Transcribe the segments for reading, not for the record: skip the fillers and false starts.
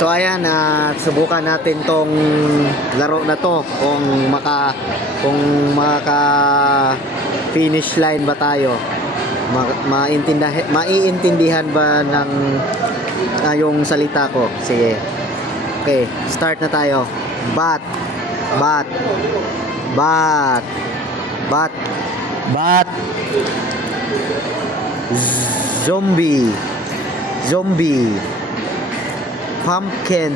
So ayan, subukan natin tong laro na to kung maka finish line ba tayo. Maiintindihan ba ng yung salita ko? Sige. Okay, start na tayo. Bat, bat, bat, bat, bat. Zombie, zombie. Pumpkin,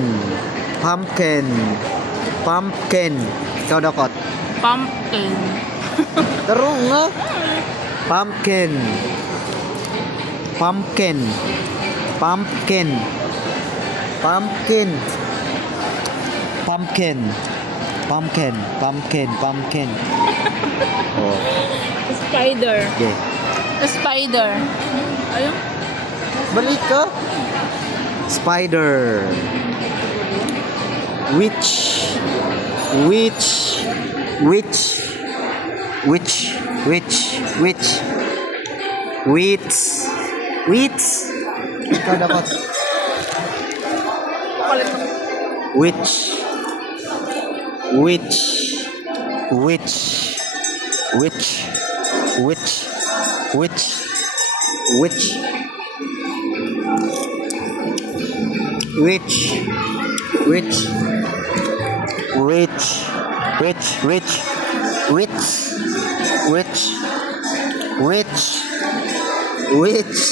pumpkin, pumpkin. Ikaw dakot. Pumpkin. Tarong nga. Pumpkin, pumpkin, pumpkin, pumpkin, pumpkin, pumpkin, pumpkin, pumpkin. Oh, Spider. okay. Spider. Ayun. Balik ka. Spider. Witch. Witch. Witch. Witch. Witch. Witch. Witch. Witch. Ikaw dapat. Witch. Witch. Witch. Witch. Witch. Witch. Witch. Witch. Witch. Witch. Witch. Witch. Witch. Witch. Witch. Witch.